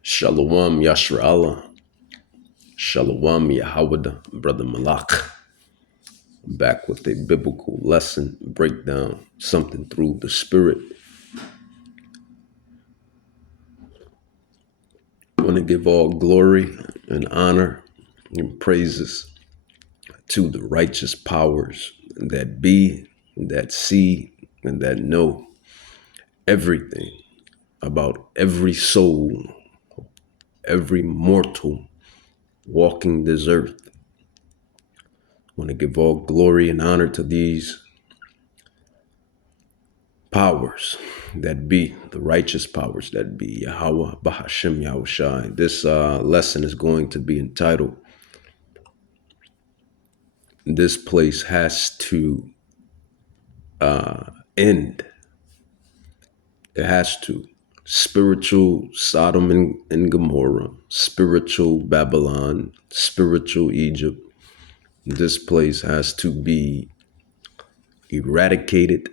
Shalom Yashra'Allah. Shalom Yahawada, Brother Malak. Back with a biblical lesson breakdown, something through the spirit. I want to give all glory and honor and praises to the righteous powers that be, that see, and that know everything about every soul, every mortal walking this earth. I want to give all glory and honor to these powers that be, the righteous powers that be, Yahweh, Bahashim, Yahushai. This lesson is going to be entitled, This Place Has to End. It has to. Spiritual Sodom and Gomorrah, spiritual Babylon, spiritual Egypt. This place has to be eradicated,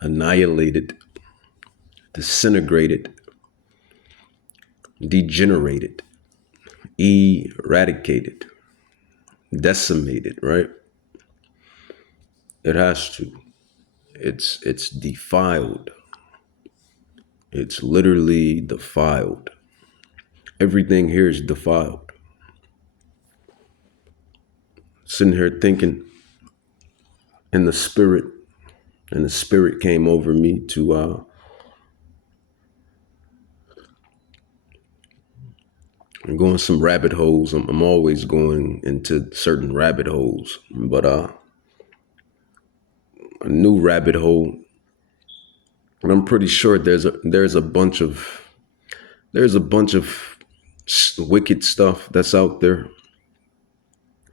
annihilated, disintegrated, degenerated, eradicated, decimated, right? It has to. It's defiled. It's literally defiled. Everything here is defiled. Sitting here thinking in the spirit, and the spirit came over me to go in some rabbit holes. I'm always going into certain rabbit holes, but a new rabbit hole, and I'm pretty sure there's a bunch of wicked stuff that's out there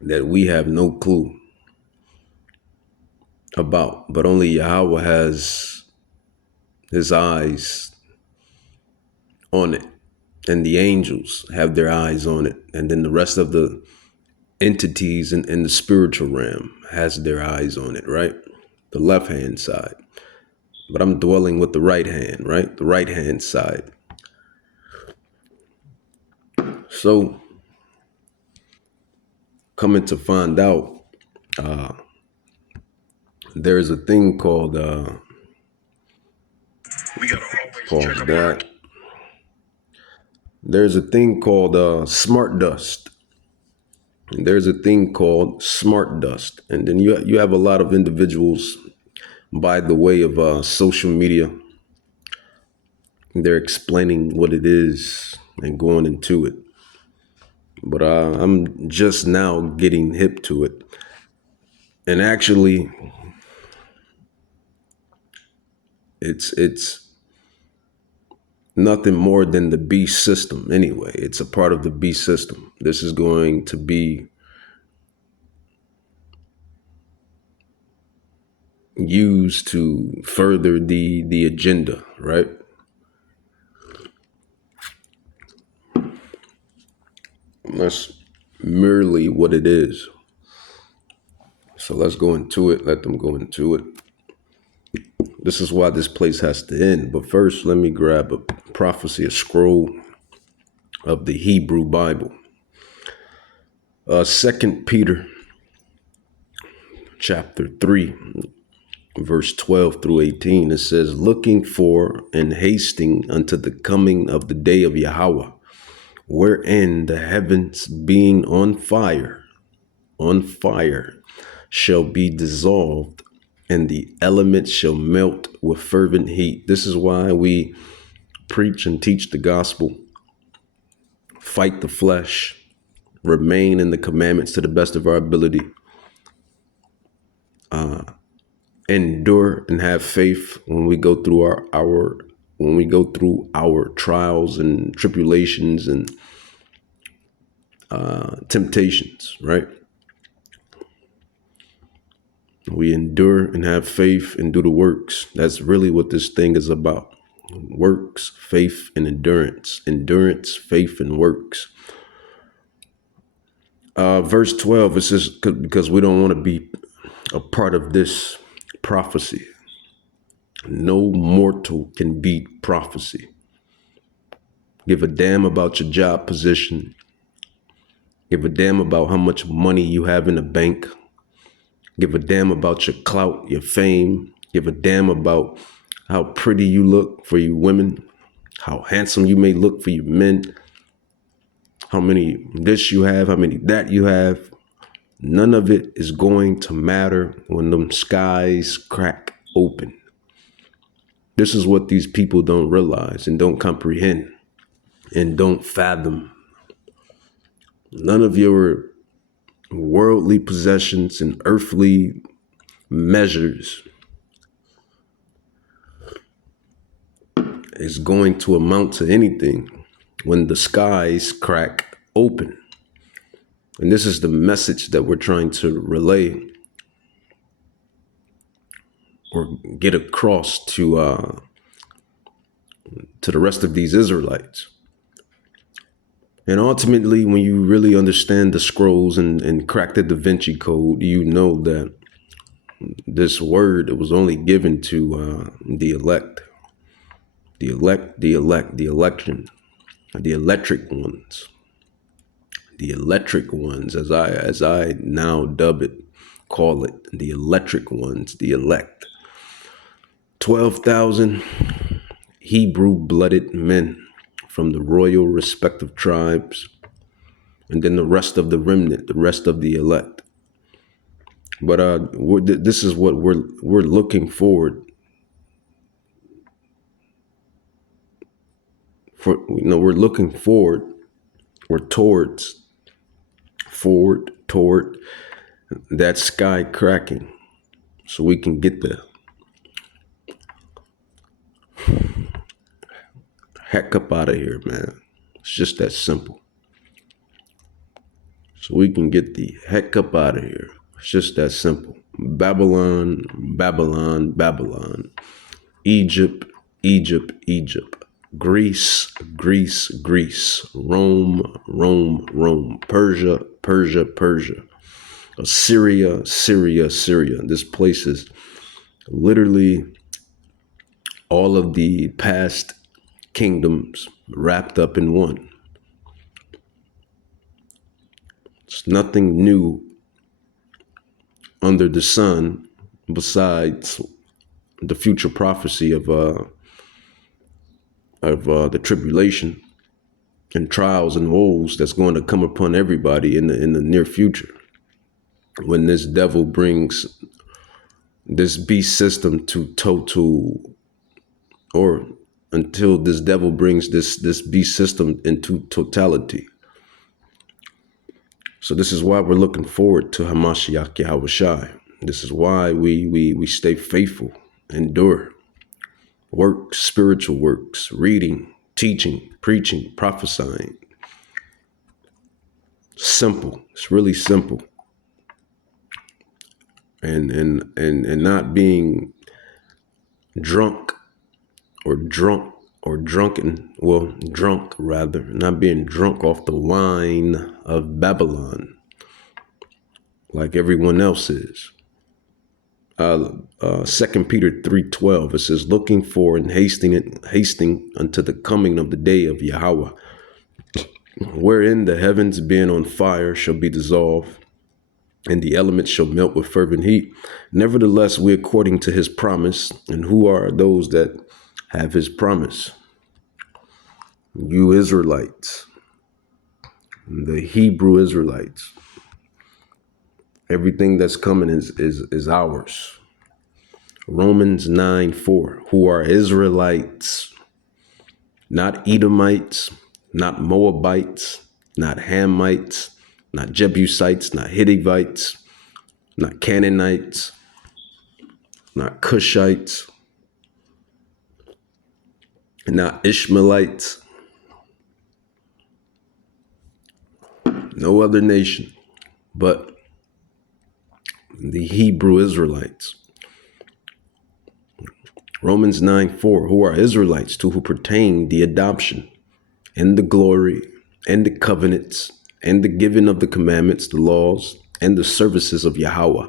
that we have no clue about, but only Yahweh has his eyes on it, and the angels have their eyes on it, and then the rest of the entities in the spiritual realm has their eyes on it, right? The left hand side. But I'm dwelling with the right hand, right? The right hand side. So, coming to find out, there's a thing called that. There's a thing called smart dust. There's a thing called smart dust, and then you have a lot of individuals by the way of social media. They're explaining what it is and going into it, but I'm just now getting hip to it, and actually, it's nothing more than the beast system anyway. It's a part of the beast system. This is going to be used to further the agenda, right? That's merely what it is. So let's go into it. Let them go into it. This is why this place has to end. But first, let me grab a prophecy, a scroll of the Hebrew Bible. 2 Peter chapter 3, verse 12 through 18. It says, looking for and hasting unto the coming of the day of Yahweh, wherein the heavens being on fire, shall be dissolved, and the elements shall melt with fervent heat. This is why we preach and teach the gospel, fight the flesh, remain in the commandments to the best of our ability, endure and have faith when we go through our trials and tribulations and temptations, right? We endure and have faith and do the works. That's really what this thing is about. Works, faith, and endurance. Endurance, faith, and works. Verse 12, it says, because we don't want to be a part of this prophecy. No mortal can beat prophecy. Give a damn about your job position. Give a damn about how much money you have in the bank. Give a damn about your clout, your fame. Give a damn about how pretty you look for you women, how handsome you may look for you men, how many this you have, how many that you have. None of it is going to matter when them skies crack open. This is what these people don't realize and don't comprehend and don't fathom. None of your worldly possessions and earthly measures is going to amount to anything when the skies crack open. And this is the message that we're trying to relay or get across to the rest of these Israelites. And ultimately, when you really understand the scrolls and crack the Da Vinci Code, you know that this word was only given to the elect, the election, the electric ones, as I now dub it, call it, the electric ones, the elect. 12,000 Hebrew-blooded men from the royal respective tribes, and then the rest of the remnant, the rest of the elect. But this is what we're looking forward for. We're looking forward. We're toward that sky cracking, so we can get the heck up out of here, man. It's just that simple. So we can get the heck up out of here. It's just that simple. Babylon, Babylon, Babylon. Egypt, Egypt, Egypt. Greece, Greece, Greece. Rome, Rome, Rome. Persia, Persia, Persia. Assyria, Syria, Syria. This place is literally all of the past kingdoms wrapped up in one. It's nothing new under the sun besides the future prophecy of the tribulation and trials and woes that's going to come upon everybody in the near future, when this devil brings this beast system to total, or until this devil brings this beast system into totality. So this is why we're looking forward to Hamashiach Yahushai. This is why we stay faithful, endure, work, spiritual works, reading, teaching, preaching, prophesying. Simple. It's really simple. And not being drunk rather, not being drunk off the wine of Babylon like everyone else is. 2 Peter 3:12, it says, looking for and hasting unto the coming of the day of Yahweh, wherein the heavens being on fire shall be dissolved, and the elements shall melt with fervent heat. Nevertheless, we according to his promise. And who are those that have his promise? You Israelites, the Hebrew Israelites. Everything that's coming is ours. Romans 9:4, who are Israelites, not Edomites, not Moabites, not Hamites, not Jebusites, not Hittites, not Canaanites, not Cushites, not Ishmaelites, no other nation but the Hebrew Israelites. Romans 9:4, who are Israelites, to who pertain the adoption and the glory and the covenants and the giving of the commandments, the laws, and the services of Yahweh.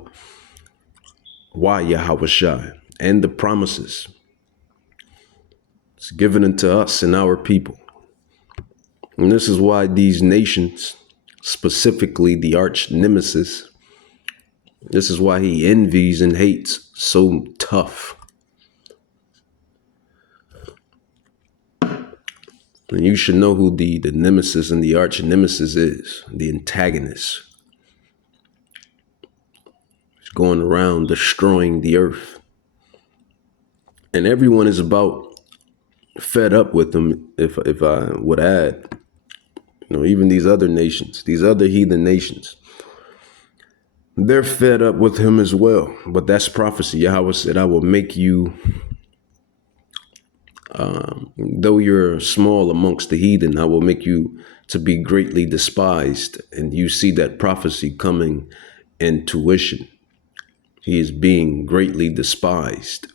Why Yahushai? And the promises, given unto us and our people. And this is why these nations, specifically the arch nemesis, this is why he envies and hates so tough. And you should know who the nemesis and the arch nemesis is, the antagonist. He's going around destroying the earth. And everyone is about fed up with him, if I would add. Even these other nations, these other heathen nations, they're fed up with him as well. But that's prophecy. Yahweh said, I will make you, though you're small amongst the heathen, I will make you to be greatly despised. And you see that prophecy coming in tuition. He is being greatly despised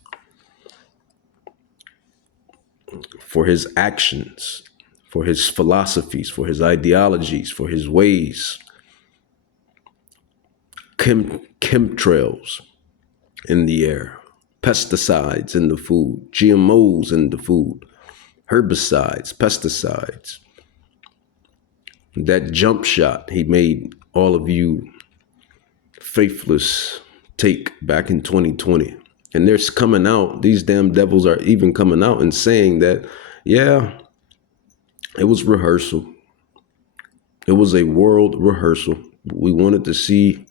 for his actions, for his philosophies, for his ideologies, for his ways. Chemtrails in the air, pesticides in the food, GMOs in the food, herbicides, pesticides. That jump shot he made all of you faithless take back in 2020. And they're coming out, these damn devils are even coming out and saying that, yeah, it was rehearsal. It was a world rehearsal. We wanted to see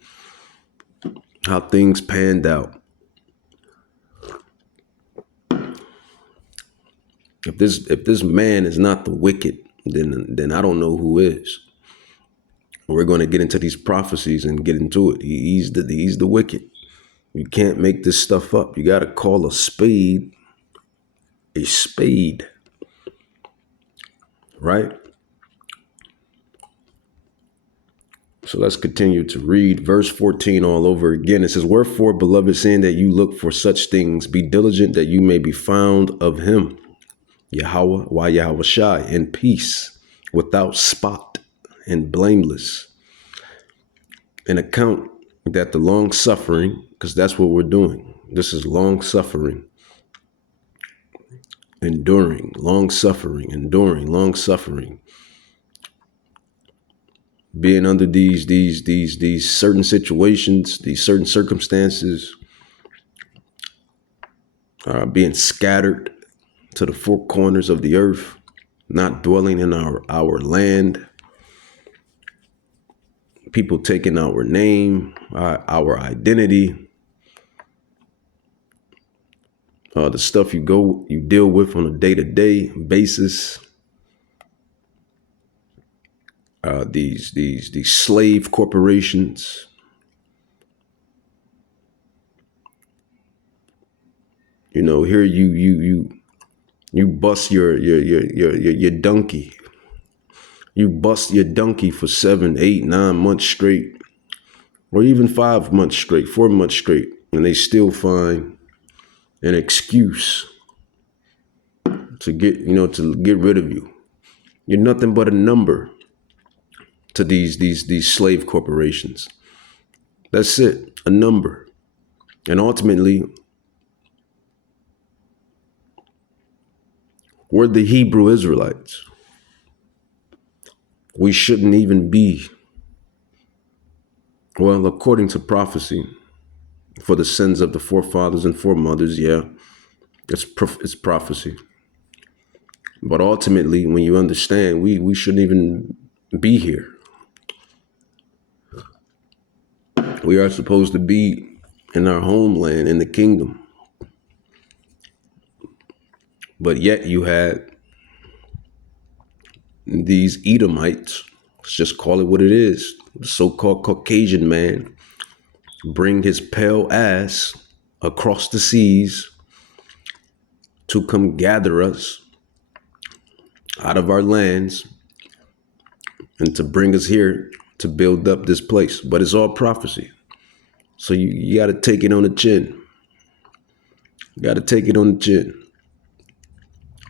how things panned out. If this man is not the wicked, then I don't know who is. We're going to get into these prophecies and get into it. He's the wicked. You can't make this stuff up. You got to call a spade a spade. Right? So let's continue to read verse 14 all over again. It says, wherefore, beloved, seeing that you look for such things, be diligent that you may be found of him, Yahweh, why Yahweh Shai, in peace, without spot and blameless. An account that the long suffering, because that's what we're doing. This is long suffering, enduring, long suffering, enduring, long suffering. Being under these certain situations, these certain circumstances, being scattered to the four corners of the earth, not dwelling in our land, people taking our name, our identity, the stuff you deal with on a day-to-day basis. These slave corporations, here you bust your donkey. You bust your donkey for 7, 8, 9 months straight, or even 5 months straight, 4 months straight, and they still find an excuse to get rid of you. You're nothing but a number to these slave corporations. That's it, a number. And ultimately, we're the Hebrew Israelites. We shouldn't even be, well, according to prophecy, for the sins of the forefathers and foremothers, yeah, it's prophecy. But ultimately, when you understand, we shouldn't even be here. We are supposed to be in our homeland, in the kingdom. But yet you had these Edomites, let's just call it what it is, the so-called Caucasian man, bring his pale ass across the seas to come gather us out of our lands and to bring us here to build up this place. But it's all prophecy. So you got to take it on the chin. You got to take it on the chin.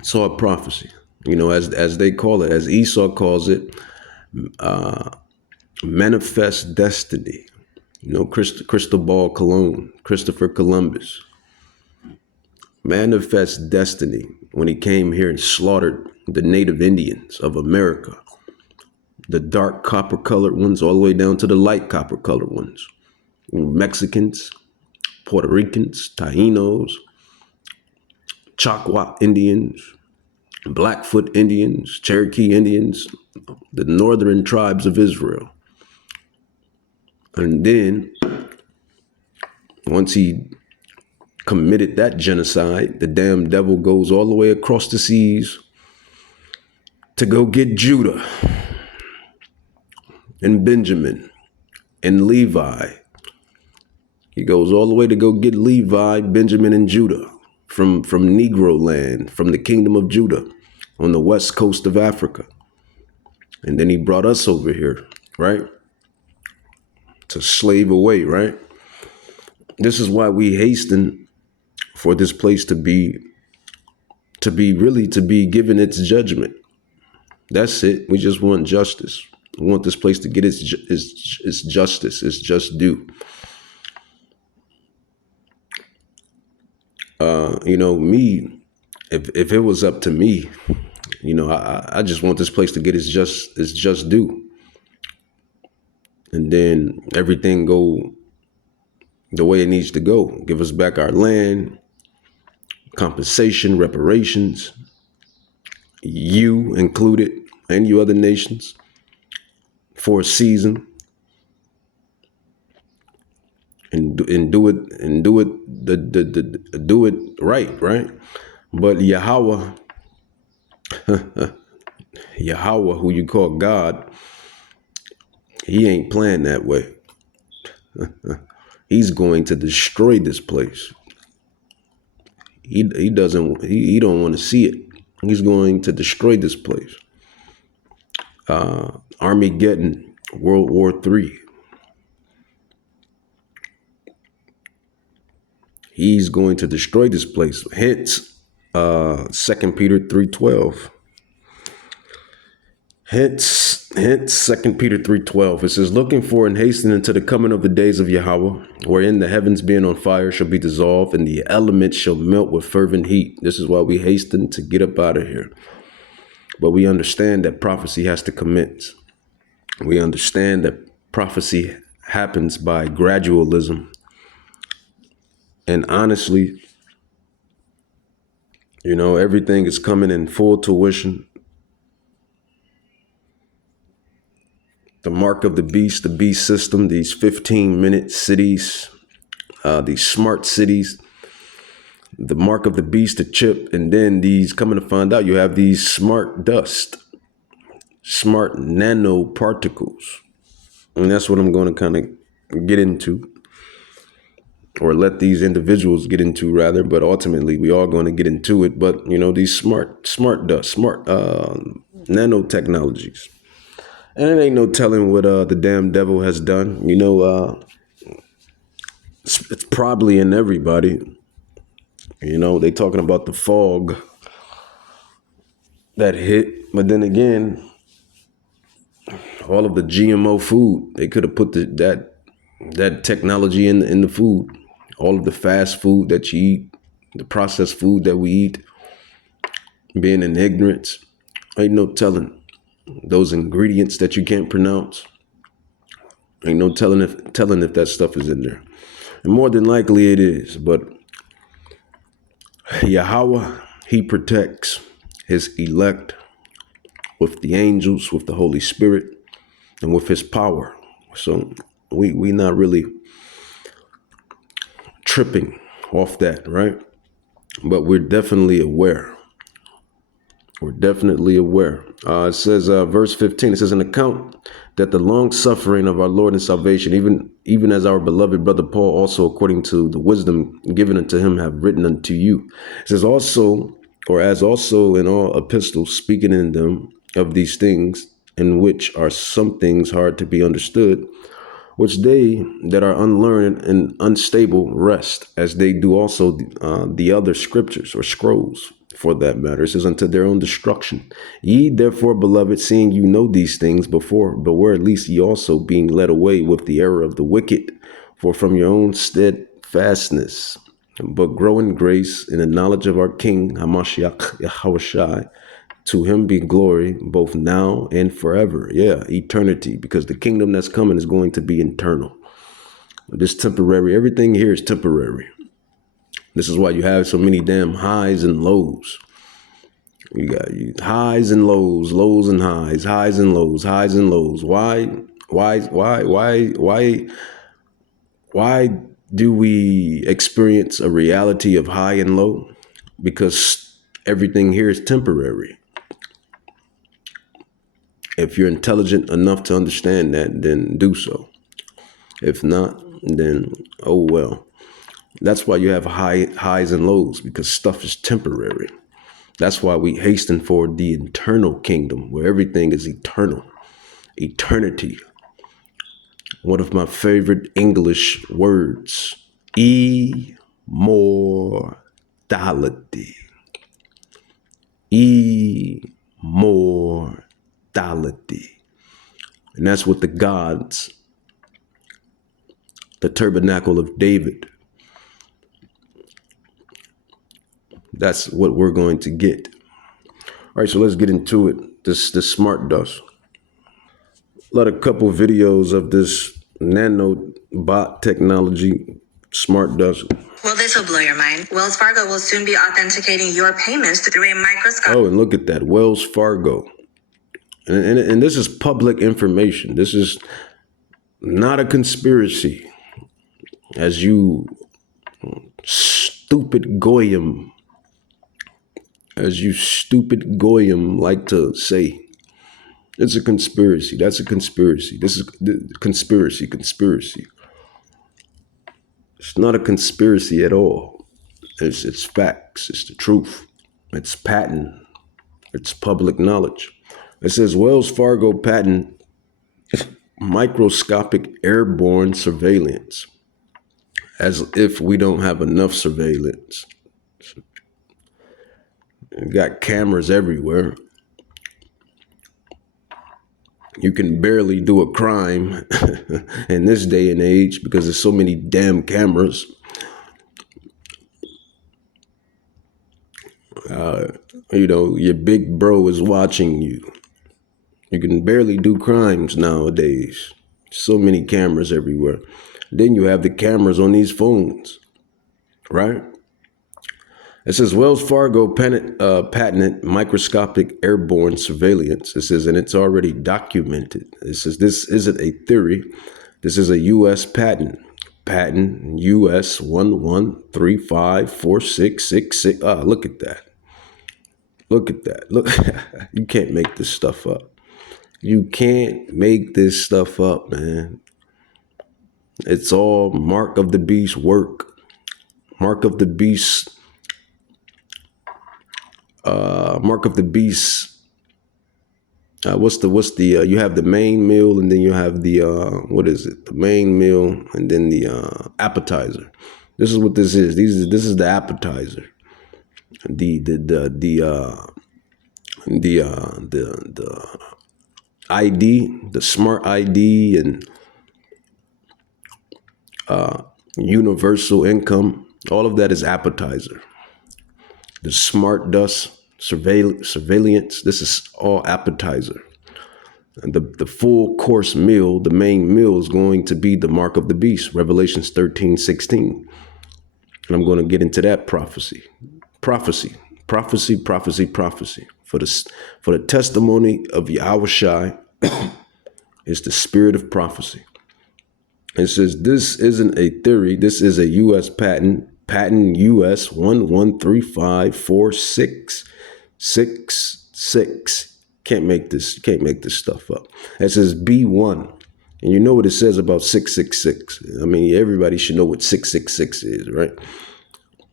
It's all prophecy. As they call it, as Esau calls it, manifest destiny. Christopher Columbus. Manifest destiny. when he came here and slaughtered the native Indians of America, the dark copper colored ones all the way down to the light copper colored ones, Mexicans, Puerto Ricans, Tainos, Choctaw Indians, Blackfoot Indians, Cherokee Indians, the northern tribes of Israel. And then once he committed that genocide, the damn devil goes all the way across the seas to go get Judah and Benjamin and Levi. He goes all the way to go get Levi, Benjamin, and Judah from Negro land, from the kingdom of Judah on the west coast of Africa. And then he brought us over here, right? To slave away, right? This is why we hasten for this place to be given its judgment. That's it. We just want justice. We want this place to get its justice, its just due. Me, if it was up to me, I just want this place to get its just due. And then everything go the way it needs to go. Give us back our land, compensation, reparations, you included, and you other nations, for a season, and do it right. But Yahweh, who you call God, he ain't playing that way. He's going to destroy this place. He don't want to see it. He's going to destroy this place. Armageddon, World War III. He's going to destroy this place. Hence, 2 Peter 3:12. Hence 2 Peter 3:12. It says, looking for and hastening to the coming of the days of Yahweh, wherein the heavens being on fire shall be dissolved, and the elements shall melt with fervent heat. This is why we hasten to get up out of here. But we understand that prophecy has to commence. We understand that prophecy happens by gradualism. And honestly, everything is coming in full tuition. The mark of the beast system, these 15-minute cities, these smart cities, the mark of the beast, the chip, and then these coming to find out you have these smart dust, smart nanoparticles. And that's what I'm going to kind of get into, or let these individuals get into rather, but ultimately we are going to get into it. But, these smart dust, smart nanotechnologies. And it ain't no telling what the damn devil has done. It's probably in everybody. They talking about the fog that hit. But then again, all of the GMO food, they could have put that technology in the food. All of the fast food that you eat, the processed food that we eat, being in ignorance, ain't no telling. Those ingredients that you can't pronounce, ain't no telling if that stuff is in there. And more than likely it is. But Yahweh, he protects his elect with the angels, with the Holy Spirit, and with his power. So we not really tripping off that, right? But we're definitely aware. We're definitely aware. It says, verse 15, it says, an account that the long suffering of our Lord and salvation, even as our beloved brother Paul also, according to the wisdom given unto him, have written unto you. It says also, or as also in all epistles, speaking in them of these things, in which are some things hard to be understood, which they that are unlearned and unstable rest, as they do also the other scriptures or scrolls, for that matter. It says, unto their own destruction. Ye therefore, beloved, seeing you know these things before, beware lest ye also, being led away with the error of the wicked, for from your own steadfastness but grow in grace in the knowledge of our King, Hamashiach Yahushai. To him be glory both now and forever. Yeah, eternity, because the kingdom that's coming is going to be internal. This temporary, everything here is temporary. This is why you have so many damn highs and lows. You got highs and lows, lows and highs and lows, highs and lows. Why do we experience a reality of high and low? Because everything here is temporary. If you're intelligent enough to understand that, then do so. If not, then oh well. That's why you have highs and lows, because stuff is temporary. That's why we hasten for the eternal kingdom, where everything is eternal. Eternity. One of my favorite English words. Immortality. Immortality. And that's what the gods, the tabernacle of David, that's what we're going to get. All right, so let's get into it. This smart dust. Let a couple videos of this nanobot technology, smart dust. Well, this will blow your mind. Wells Fargo will soon be authenticating your payments through a microscope. Oh, and look at that, Wells Fargo. And this is public information. This is not a conspiracy, as you stupid goyim like to say. It's a conspiracy. That's a conspiracy. This is conspiracy. It's not a conspiracy at all. It's facts. It's the truth. It's patent. It's public knowledge. It says Wells Fargo patent microscopic airborne surveillance. As if we don't have enough surveillance. We've got cameras everywhere. You can barely do a crime in this day and age because there's so many damn cameras. Your big bro is watching you. You can barely do crimes nowadays. So many cameras everywhere. Then you have the cameras on these phones, right? It says Wells Fargo patented microscopic airborne surveillance. It says, and it's already documented. It says this isn't a theory. This is a U.S. patent. Patent U.S. 11354666. Look at that. Look at that. Look, you can't make this stuff up. You can't make this stuff up, man. It's all Mark of the Beast work. Mark of the Beast. Mark of the Beast. You have the main meal, and then you have the the main meal, and then the appetizer. This is what this is. This is the appetizer. The ID, the smart ID, and universal income. All of that is appetizer. The smart dust, surveillance, this is all appetizer. And the full course meal, the main meal, is going to be the mark of the beast, Revelations 13:16. And I'm going to get into that prophecy. Prophecy. For the testimony of Yahushai is the spirit of prophecy. It says this isn't a theory. This is a U.S. patent. Patent US 11354666. Can't make this stuff up. It says B1. And you know what it says about 666. I mean, everybody should know what 666 is, right?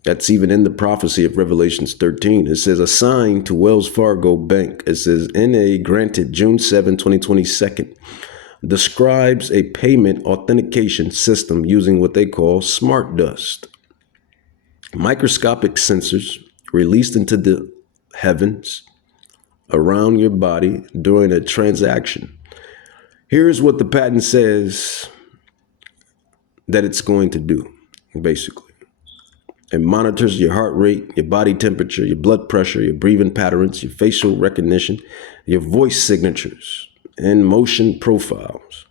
That's even in the prophecy of Revelations 13. It says assigned to Wells Fargo Bank. It says NA granted June 7, 2022. Describes a payment authentication system using what they call smart dust. Microscopic sensors released into the heavens around your body during a transaction. Here's what the patent says that it's going to do, basically. It monitors your heart rate, your body temperature, your blood pressure, your breathing patterns, your facial recognition, your voice signatures, and motion profiles.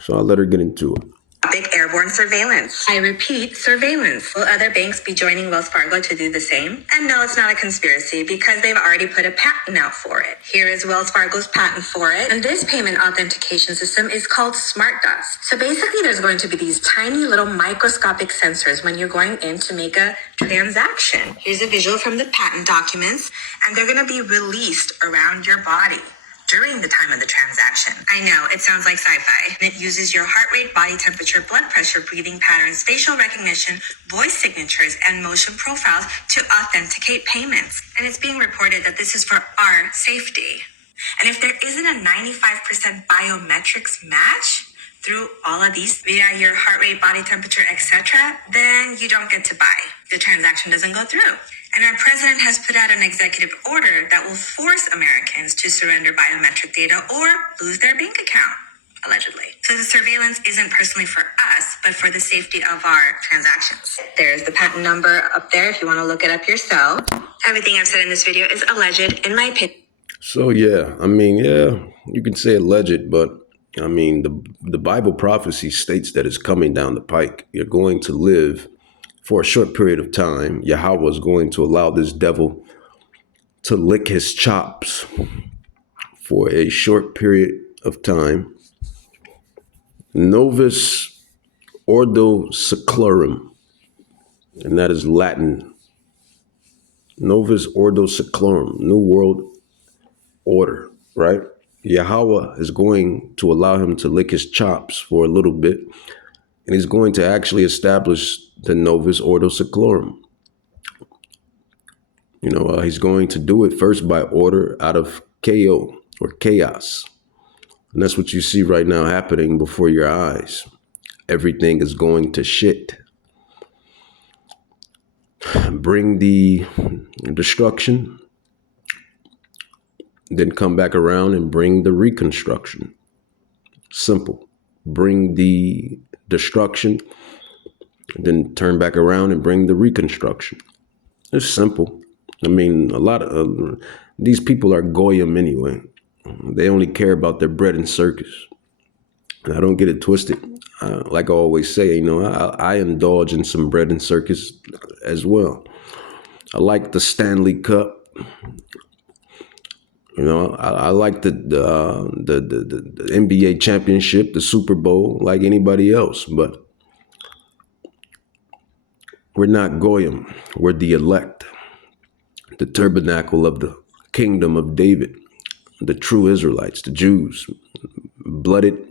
So I'll let her get into it. Big airborne surveillance. I repeat, surveillance. Will other banks be joining Wells Fargo to do the same? And no, it's not a conspiracy because they've already put a patent out for it. Here is Wells Fargo's patent for it. And this payment authentication system is called SmartDust. So basically there's going to be these tiny little microscopic sensors when you're going in to make a transaction. Here's a visual from the patent documents, and they're going to be released around your body during the time of the transaction. I know, it sounds like sci-fi. And it uses your heart rate, body temperature, blood pressure, breathing patterns, facial recognition, voice signatures, and motion profiles to authenticate payments. And it's being reported that this is for our safety. And if there isn't a 95% biometrics match through all of these via your heart rate, body temperature, etc., then you don't get to buy. The transaction doesn't go through. And our president has put out an executive order that will force Americans to surrender biometric data or lose their bank account, allegedly. So the surveillance isn't personally for us, but for the safety of our transactions. There's the patent number up there if you want to look it up yourself. Everything I've said in this video is alleged, in my opinion. So yeah, you can say alleged, but the Bible prophecy states that it's coming down the pike. You're going to live for a short period of time. Yahweh is going to allow this devil to lick his chops for a short period of time. Novus Ordo Seclorum, and that is Latin. Novus Ordo Seclorum, New World Order, right? Yahweh is going to allow him to lick his chops for a little bit, and he's going to actually establish the Novus Ordo Seclorum. He's going to do it first by order out of KO, or chaos. And that's what you see right now happening before your eyes. Everything is going to shit. Bring the destruction, then come back around and bring the reconstruction. Simple. Bring the destruction, then turn back around and bring the reconstruction. It's simple. A lot of these people are goyim anyway. They only care about their bread and circus. And I don't get it twisted. Like I always say, I indulge in some bread and circus as well. I like the Stanley Cup. I like the NBA championship, the Super Bowl, like anybody else. But we're not goyim. We're the elect, the tabernacle of the kingdom of David, the true Israelites, the Jews, blooded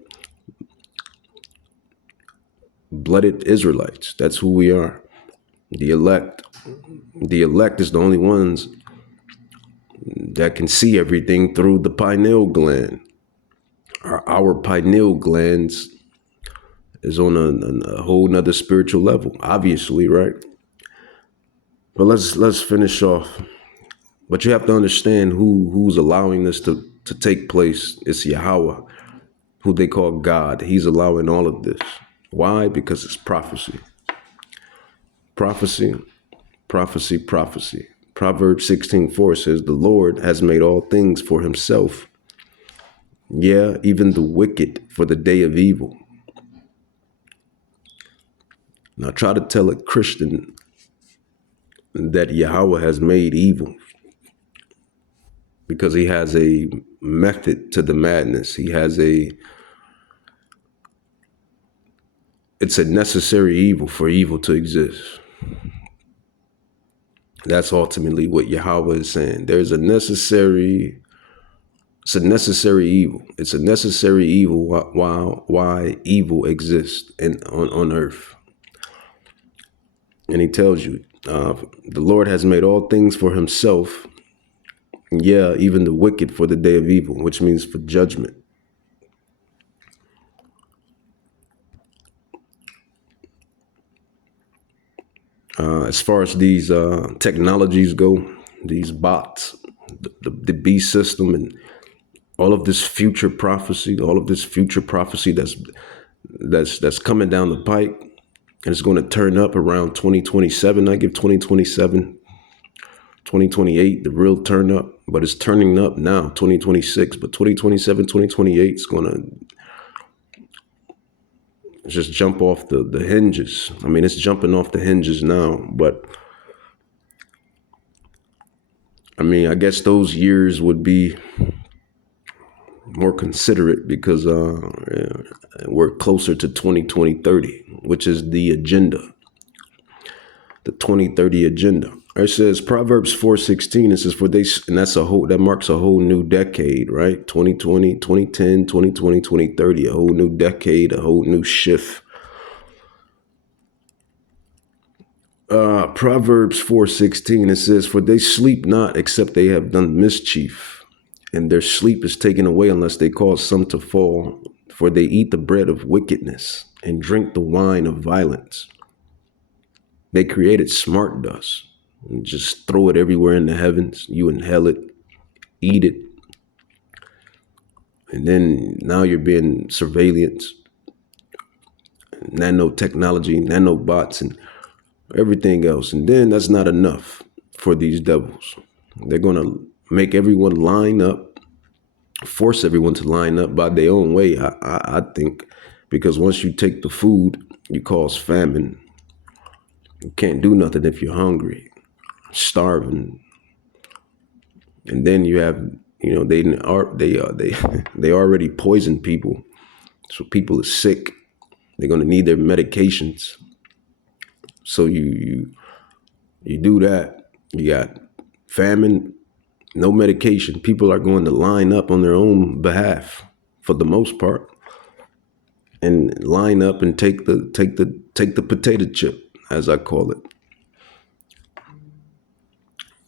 Israelites. That's who we are. The elect. The elect is the only ones that can see everything through the pineal gland. Our pineal glands is on a whole nother spiritual level, obviously, right? But let's finish off. But you have to understand who's allowing this to take place. It's Yahweh, who they call God. He's allowing all of this. Why? Because it's prophecy. Prophecy, prophecy, prophecy. Proverbs 16:4 says, the Lord has made all things for himself. Yeah, even the wicked for the day of evil. Now try to tell a Christian that Yahweh has made evil, because he has a method to the madness. It's a necessary evil for evil to exist. That's ultimately what Yahweh is saying. It's a necessary evil. It's a necessary evil why evil exists on earth. And he tells you, the Lord has made all things for himself. Yeah, even the wicked for the day of evil, which means for judgment. As far as these technologies go, these bots, the beast system, and all of this future prophecy, that's coming down the pike, And it's going to turn up around 2027. I give 2027, 2028, the real turn up, but it's turning up now, 2026. But 2027, 2028 is going to just jump off the hinges. I mean, it's jumping off the hinges now, but I mean, I guess those years would be more considerate because we're closer to 2030, which is the agenda, the 2030 agenda. It says Proverbs 4:16. It says, for they, and that marks a whole new decade, right? 2020, 2010, 2020, 2030, a whole new decade, a whole new shift. Proverbs 4:16. It says, for they sleep not except they have done mischief, and their sleep is taken away unless they cause some to fall. For they eat the bread of wickedness and drink the wine of violence. They created smart dust and just throw it everywhere in the heavens. You inhale it, eat it, and then now you're being surveillance, nanotechnology, nanobots, and everything else. And then that's not enough for these devils. They're going to make everyone line up, force everyone to line up by their own way, I think, because once you take the food, you cause famine. You can't do nothing if you're hungry, starving. And then you have, they already poison people. So people are sick. They're going to need their medications. So you do that. You got famine, no medication. People are going to line up on their own behalf for the most part, and line up and take the potato chip, as I call it.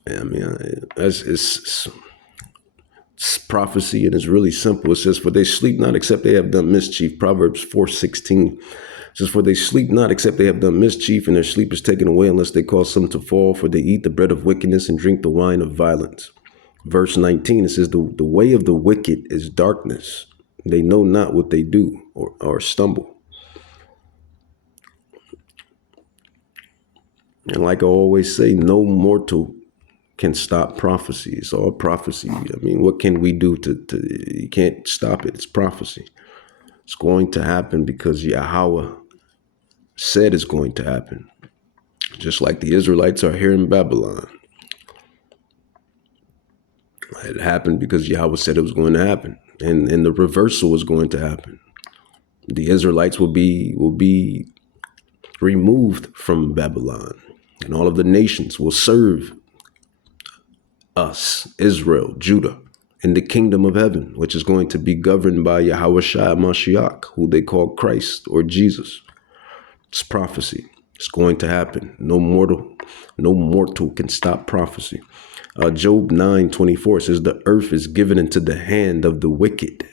I mean, it's prophecy, and it's really simple. It says, for they sleep not except they have done mischief. Proverbs 4:16 says, for they sleep not except they have done mischief, and their sleep is taken away unless they cause some to fall. For they eat the bread of wickedness and drink the wine of violence. Verse 19, it says, the way of the wicked is darkness. They know not what they do, or stumble. And like I always say, no mortal can stop prophecy. It's all prophecy. I mean, what can we do you can't stop it. It's prophecy. It's going to happen because Yahweh said it's going to happen. Just like the Israelites are here in Babylon. It happened because Yahweh said it was going to happen. And the reversal was going to happen. The Israelites will be removed from Babylon, and all of the nations will serve us, Israel, Judah, in the kingdom of heaven, which is going to be governed by Yahweh Shai Mashiach, who they call Christ or Jesus. It's prophecy. It's going to happen. No mortal can stop prophecy. Job 9:24 says, the earth is given into the hand of the wicked.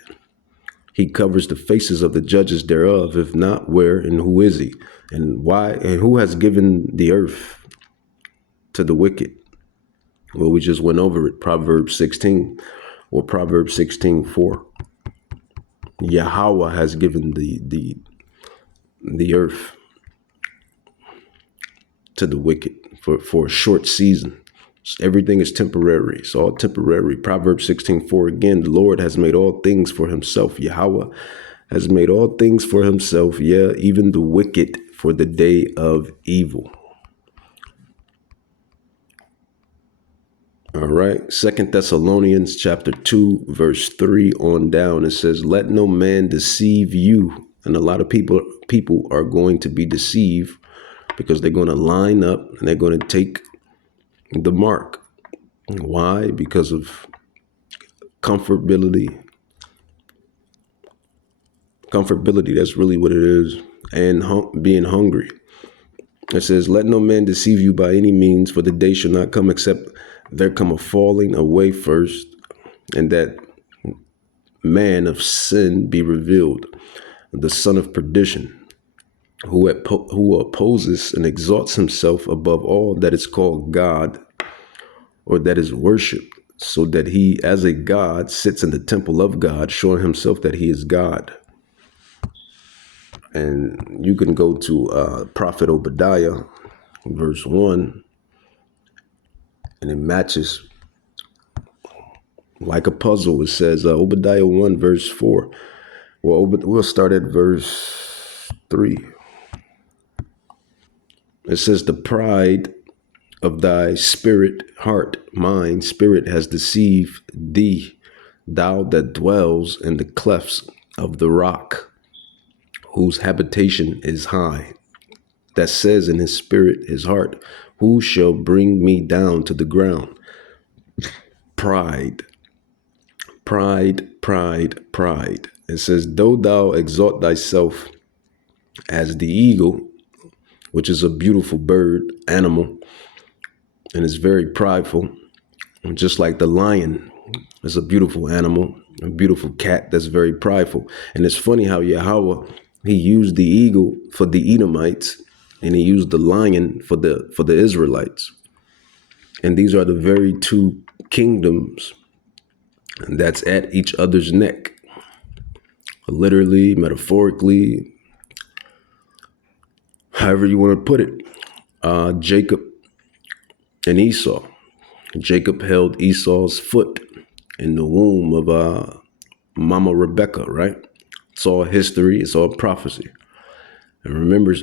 He covers the faces of the judges thereof. If not, where and who is he? And why? And who has given the earth to the wicked? Well, we just went over it. Proverbs 16 or Proverbs 16:4. Yahweh has given the earth to the wicked for a short season. Everything is temporary. It's all temporary. Proverbs 16:4 again, the Lord has made all things for himself. Yahweh has made all things for himself. Yeah, even the wicked for the day of evil. All right. 2 Thessalonians chapter 2, verse 3 on down. It says, let no man deceive you. And a lot of people are going to be deceived because they're going to line up and they're going to take the mark. Why? Because of comfortability. Comfortability, that's really what it is. And being hungry. It says, let no man deceive you by any means, for the day shall not come except there come a falling away first, and that man of sin be revealed, the son of perdition, who opposes and exalts himself above all that is called God, or that is worshipped, so that he, as a God, sits in the temple of God, showing himself that he is God. And you can go to Prophet Obadiah, verse 1, and it matches like a puzzle. It says Obadiah 1, verse 4. Well, we'll start at verse 3. It says, the pride of thy spirit, heart, mind, spirit has deceived thee, thou that dwells in the clefts of the rock, whose habitation is high, that says in his spirit, his heart, who shall bring me down to the ground? Pride, pride, pride, pride. It says, though thou exalt thyself as the eagle, which is a beautiful bird, animal, and is very prideful, just like the lion is a beautiful animal, a beautiful cat that's very prideful. And it's funny how Yahweh, he used the eagle for the Edomites, and he used the lion for the Israelites. And these are the very two kingdoms that's at each other's neck, literally, metaphorically, however you want to put it. Jacob and Esau. Jacob held Esau's foot in the womb of Mama Rebecca, right? It's all history. It's all prophecy. And remember,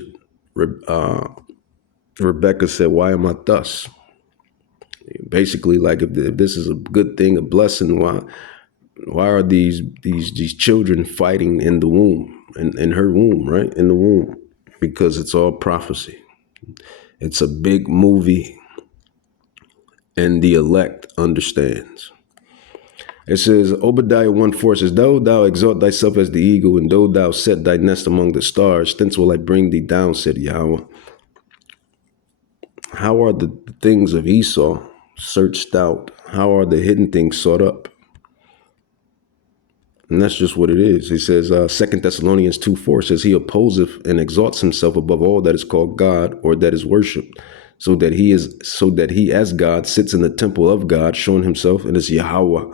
Rebecca said, why am I thus? Basically, like if this is a good thing, a blessing, why are these children fighting in the womb, in her womb, right? In the womb, because it's all prophecy. It's a big movie, and the elect understands. It says, Obadiah 1:4 says, though thou exalt thyself as the eagle, and though thou set thy nest among the stars, thence will I bring thee down, said Yahweh. How are the things of Esau searched out? How are the hidden things sought up? And that's just what it is. He says, 2 Thessalonians 2:4 says, he opposeth and exalts himself above all that is called God or that is worshipped, so that he as God sits in the temple of God, showing himself, and is Yahweh.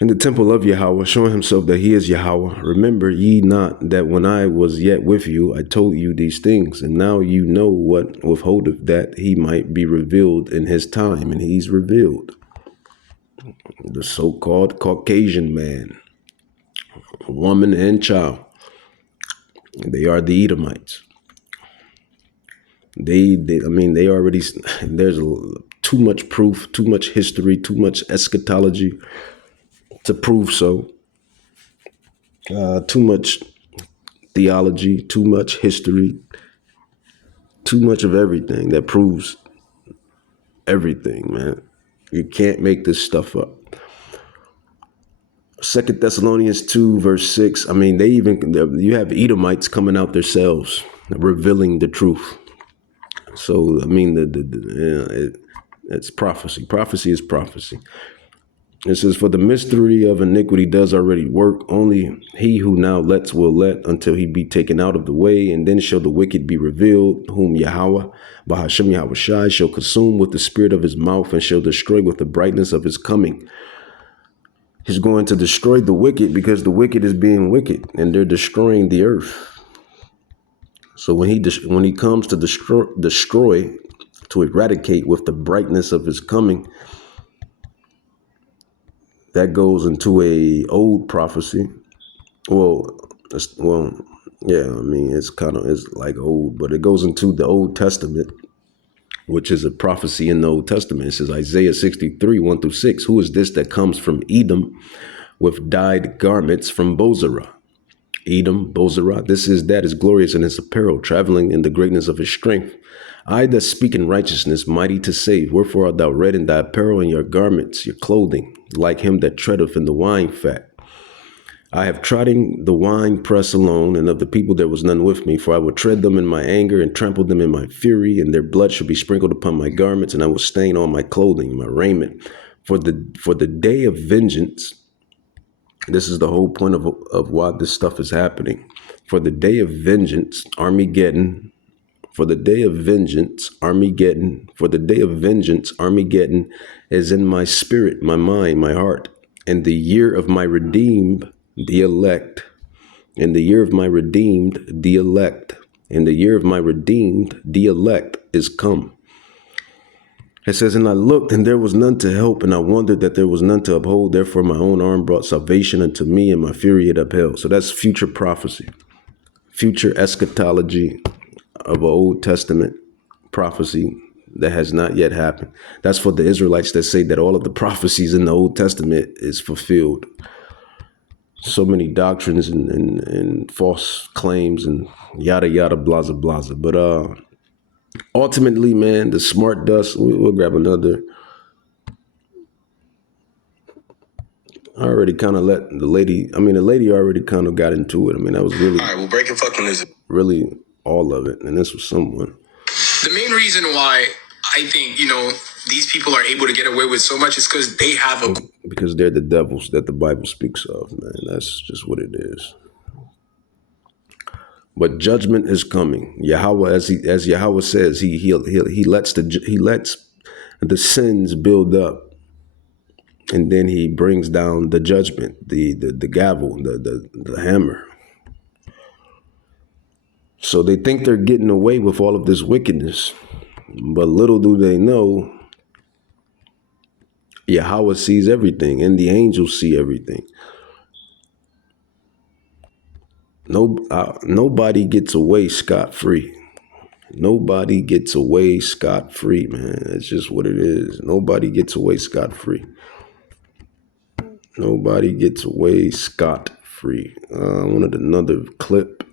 In the temple of Yahweh, showing himself that he is Yahweh. Remember ye not that when I was yet with you, I told you these things, and now you know what withholdeth, that he might be revealed in his time, and he's revealed. The so-called Caucasian man, woman, and child. They are the Edomites. They already, there's too much proof, too much history, too much eschatology to prove so. Too much theology, too much history, too much of everything that proves everything, man. You can't make this stuff up. 2 Thessalonians 2, verse 6. I mean, you have Edomites coming out themselves, revealing the truth. So, I mean, it's prophecy. Prophecy is prophecy. It says, for the mystery of iniquity does already work. Only he who now lets will let until he be taken out of the way. And then shall the wicked be revealed, whom Yahweh, Bahashem Yahweh Shai, shall consume with the spirit of his mouth, and shall destroy with the brightness of his coming. He's going to destroy the wicked because the wicked is being wicked, and they're destroying the earth. So when he comes to destroy, to eradicate with the brightness of his coming, that goes into a old prophecy. Yeah, I mean, it's like old, but it goes into the Old Testament, which is a prophecy in the Old Testament. It says Isaiah 63, 1-6. Who is this that comes from Edom with dyed garments from Bozrah? Edom, Bozrah, that is glorious in his apparel, traveling in the greatness of his strength. I that speak in righteousness, mighty to save. Wherefore art thou red in thy apparel, and your garments, your clothing, like him that treadeth in the wine fat? I have trodden the wine press alone, and of the people there was none with me. For I will tread them in my anger, and trample them in my fury, and their blood shall be sprinkled upon my garments, and I will stain all my clothing, my raiment. For the day of vengeance, this is the whole point of why this stuff is happening. For the day of vengeance, Armageddon. For the day of vengeance, Armageddon. For the day of vengeance, Armageddon is in my spirit, my mind, my heart. And the year of my redeemed, the elect, In the year of my redeemed, the elect. In the year of my redeemed, the elect is come. It says, and I looked, and there was none to help, and I wondered that there was none to uphold. Therefore my own arm brought salvation unto me, and my fury it upheld. So that's future prophecy, future eschatology of an Old Testament prophecy that has not yet happened. That's for the Israelites that say that all of the prophecies in the Old Testament is fulfilled. So many doctrines and false claims and yada yada blaza blaza. But ultimately, man, the smart dust. We'll grab another. I already kind of let the lady. I mean, the lady already kind of got into it. I mean, that was really. All right, well, breaking fucking is really all of it, and this was someone. The main reason why I think, these people are able to get away with so much is because they have because they're the devils that the Bible speaks of, man. That's just what it is. But judgment is coming. Yahweh, as Yahweh says, he lets the sins build up, and then he brings down the judgment, the gavel, the hammer. So they think they're getting away with all of this wickedness, but little do they know, Yahweh sees everything, and the angels see everything. Nobody gets away scot-free. Nobody gets away scot-free, man. It's just what it is. Nobody gets away scot-free. Nobody gets away scot-free. I wanted another clip.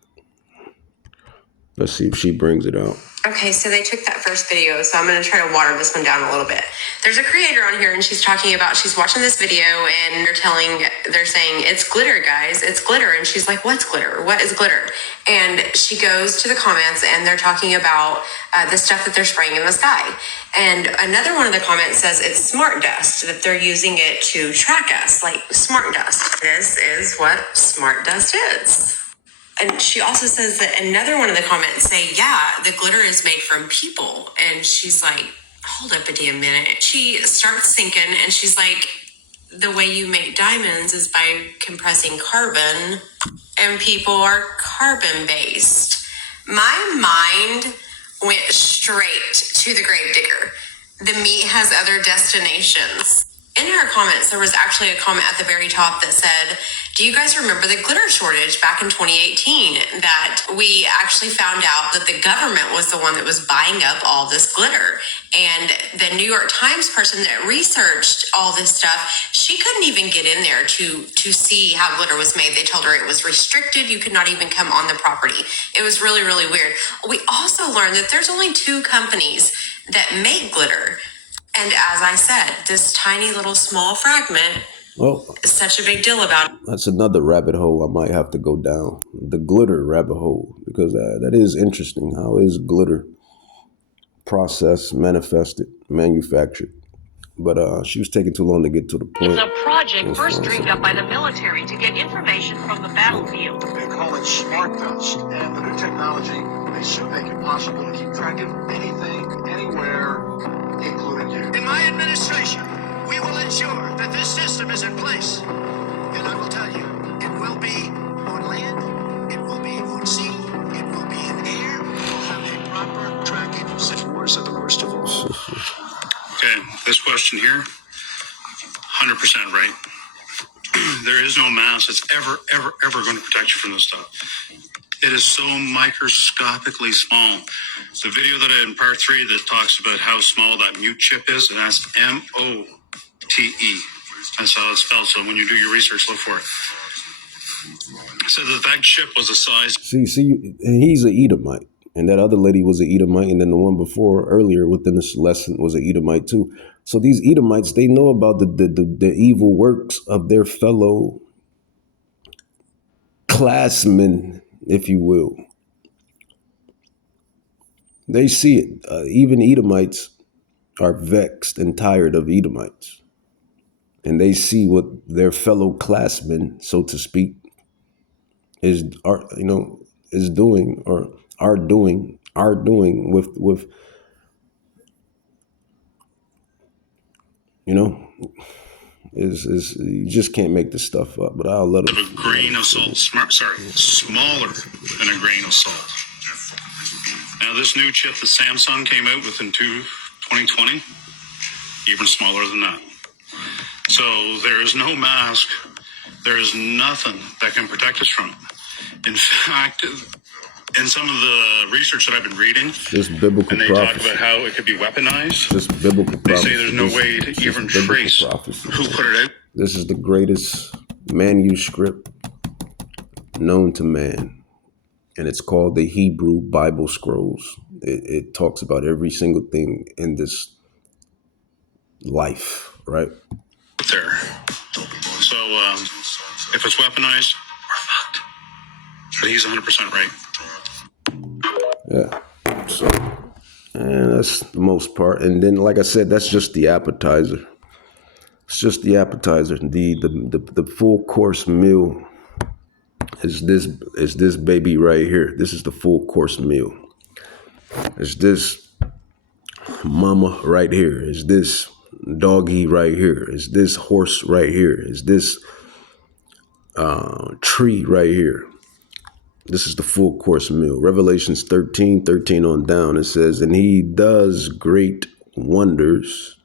Let's see if she brings it out. Okay, so they took that first video, so I'm going to try to water this one down a little bit. There's a creator on here, and she's talking about, she's watching this video, and they're saying, it's glitter, guys, it's glitter. And she's like, what's glitter? What is glitter? And she goes to the comments, and they're talking about the stuff that they're spraying in the sky. And another one of the comments says it's smart dust, that they're using it to track us, like smart dust. This is what smart dust is. And she also says that another one of the comments say, yeah, the glitter is made from people. And she's like, hold up a damn minute. She starts thinking, and she's like, the way you make diamonds is by compressing carbon, and people are carbon based. My mind went straight to the gravedigger. The meat has other destinations. In her comments, there was actually a comment at the very top that said, do you guys remember the glitter shortage back in 2018? That we actually found out that the government was the one that was buying up all this glitter. And the New York Times person that researched all this stuff, she couldn't even get in there to see how glitter was made. They told her it was restricted. You could not even come on the property. It was really, really weird. We also learned that there's only 2 companies that make glitter. And as I said, this tiny little small fragment is such a big deal about it. That's another rabbit hole I might have to go down. The glitter rabbit hole, because that is interesting. How is glitter processed, manifested, manufactured? But she was taking too long to get to the point. It's a project first dreamed up by the military to get information from the battlefield. They call it smart dust. And the new technology, they assume they can possibly keep track of anything, anywhere, including you. In my administration, we will ensure that this system is in place. And I will tell you, it will be on land, it will be on sea, it will be in air. We'll have a proper tracking system. Worst of the worst of all. Okay, this question here, 100% right. There is no mask that's ever going to protect you from this stuff. It is so microscopically small. The video that I had in part 3 that talks about how small that mute chip is, and that's MOTE. That's how it's spelled. So when you do your research, look for it. So that chip was the size. See, and he's an Edomite. And that other lady was an Edomite, and then the one before earlier within this lesson was an Edomite too. So these Edomites, they know about the evil works of their fellow classmen, if you will. They see it. Even Edomites are vexed and tired of Edomites. And they see what their fellow classmen, so to speak, is doing or are doing with Is you just can't make this stuff up. But I'll let Of them. a grain of salt. Smaller than a grain of salt. Now, this new chip that Samsung came out with in 2020, even smaller than that. So there is no mask. There is nothing that can protect us from it. In fact, in some of the research that I've been reading, This biblical and they talk prophecy. about how it could be weaponized, This biblical they prophecy. say there's no way to even trace who put it out. This is the greatest manuscript known to man, and it's called the Hebrew Bible Scrolls. It talks about every single thing in this life, right? There. So if it's weaponized, we're fucked. But he's 100% right. Yeah. So, and that's the most part. And then, like I said, that's just the appetizer. It's just the appetizer. The full course meal is this baby right here. This is the full course meal. It's this mama right here. It's this doggy right here. It's this horse right here. It's this tree right here. This is the full course meal. Revelations 13 on down. It says, and he does great wonders,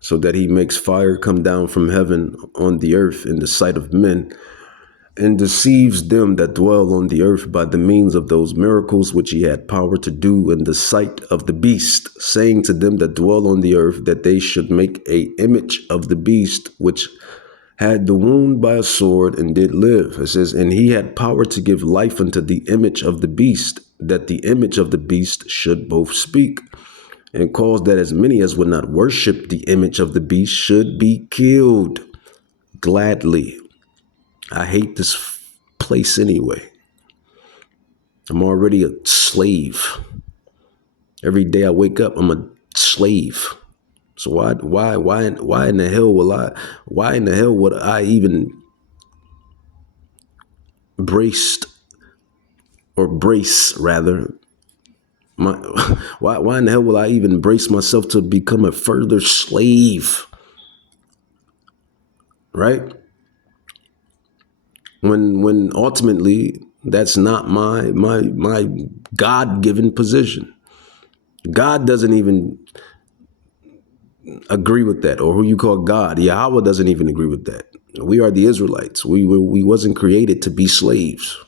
so that he makes fire come down from heaven on the earth in the sight of men, and deceives them that dwell on the earth by the means of those miracles which he had power to do in the sight of the beast, saying to them that dwell on the earth that they should make a image of the beast, which had the wound by a sword and did live. It says, and he had power to give life unto the image of the beast, that the image of the beast should both speak, and caused that as many as would not worship the image of the beast should be killed gladly. I hate this place anyway. I'm already a slave. Every day I wake up, I'm a slave. So why in the hell would I even brace my why in the hell will I even brace myself to become a further slave? Right? When ultimately that's not my God-given position. God doesn't even agree with that, or who you call God. Yahweh doesn't even agree with that. We are the Israelites. We wasn't created to be slaves,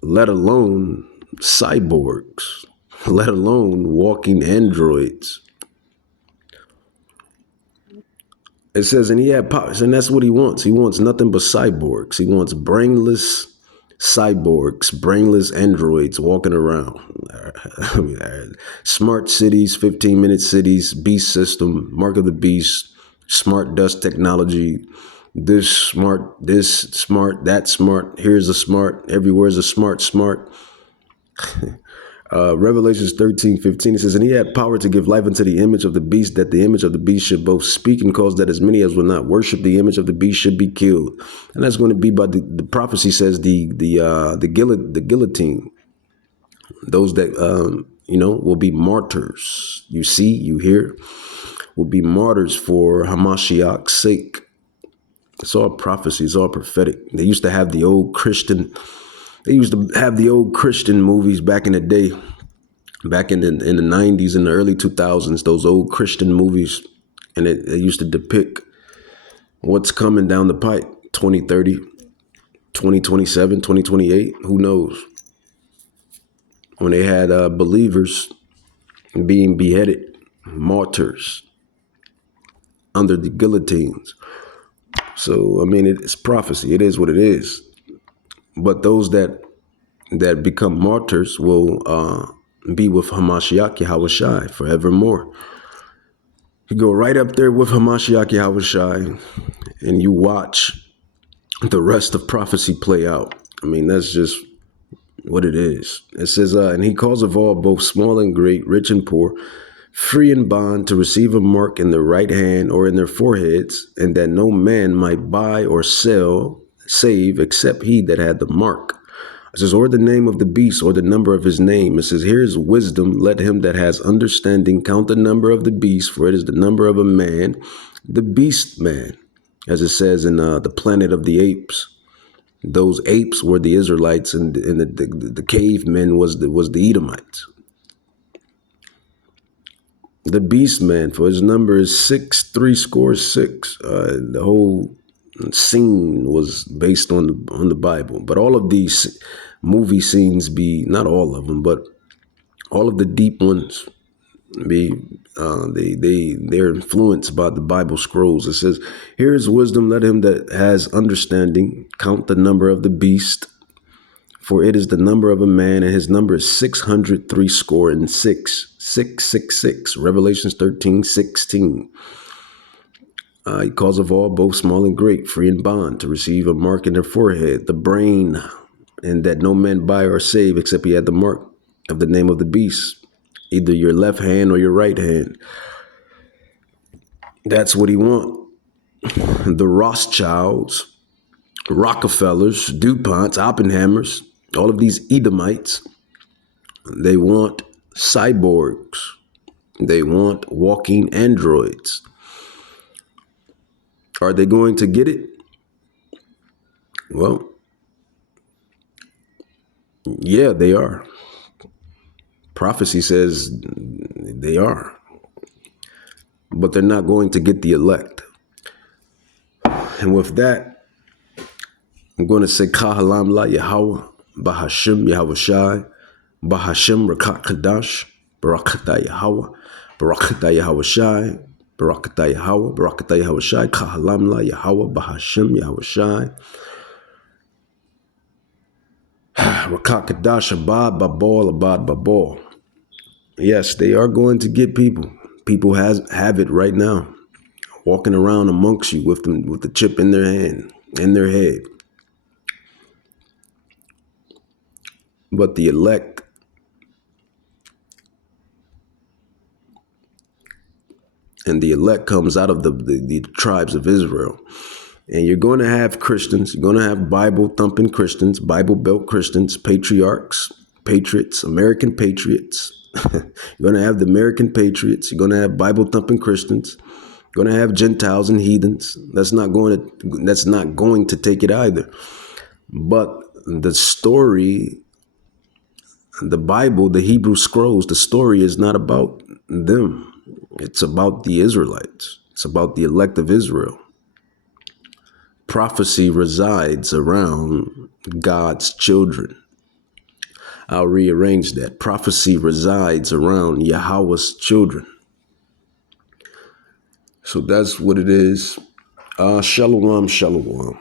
let alone cyborgs, let alone walking androids. It says, and he had powers, and that's what he wants. He wants nothing but cyborgs. He wants brainless cyborgs, brainless androids walking around. Smart cities, 15-minute cities, beast system, mark of the beast, smart dust technology, this smart, that smart, here's a smart, everywhere's a smart. Revelations 13:15, it says, and he had power to give life unto the image of the beast, that the image of the beast should both speak, and cause that as many as will not worship the image of the beast should be killed. And that's going to be by the prophecy says the guillotine. Those that will be martyrs. You see, you hear, will be martyrs for Hamashiach's sake. It's all prophecy. It's all prophetic. They used to have the old Christian movies back in the day, back in the 90s and the early 2000s, those old Christian movies. And it used to depict what's coming down the pipe, 2030, 2027, 2028, who knows? When they had believers being beheaded, martyrs, under the guillotines. So, I mean, it's prophecy. It is what it is. But those that become martyrs will be with Hamashiach Yahushai forevermore. You go right up there with Hamashiach Yahushai and you watch the rest of prophecy play out. I mean, that's just what it is. It says, and he calls of all, both small and great, rich and poor, free and bond, to receive a mark in their right hand or in their foreheads, and that no man might buy or save except he that had the mark, It says, or the name of the beast, or the number of his name. It says, here's wisdom. Let him that has understanding count the number of the beast, for it is the number of a man, the beast man. As it says in the Planet of the Apes. Those apes were the Israelites, and the cavemen was the Edomites. The beast man, for his number is 666. The whole scene was based on the Bible, but all of these movie scenes not all of them, but all of the deep ones they're influenced by the Bible scrolls. It says, here is wisdom, let him that has understanding count the number of the beast, for it is the number of a man, and his number is 666. 666. Revelations 13:16. He calls of all, both small and great, free and bond, to receive a mark in their forehead, the brain, and that no man buy or save except he had the mark of the name of the beast, either your left hand or your right hand. That's what he want. The Rothschilds, Rockefellers, DuPonts, Oppenheimers, all of these Edomites, they want cyborgs. They want walking androids. Are they going to get it? Well, yeah, they are. Prophecy says they are. But they're not going to get the elect. And with that, I'm going to say Kahalam La Yahweh, Bahashim Yahweh Shai, Bahashim Rakat Kadash, Barakata Yahweh, Barakata Yahweh Shai, Barakata Yahweh, Barakata Yahweh Shai, Kahalam La Yahweh, Bahashim Yahweh Shai, Rakat Kadash, Abad Babal, Abad Babal. Yes, they are going to get people. People have it right now, walking around amongst you with the chip in their hand, in their head. But the elect, and the elect comes out of the tribes of Israel. And you're going to have Christians, you're going to have Bible-thumping Christians, Bible-belt Christians, patriarchs, patriots, American patriots. You're going to have the American patriots. You're going to have Bible-thumping Christians. You're going to have Gentiles and heathens. That's not going to take it either. But the story, the Bible, the Hebrew scrolls, the story is not about them. It's about the Israelites. It's about the elect of Israel. Prophecy resides around God's children. I'll rearrange that. Prophecy resides around Yahweh's children. So that's what it is. Shalom, shalom.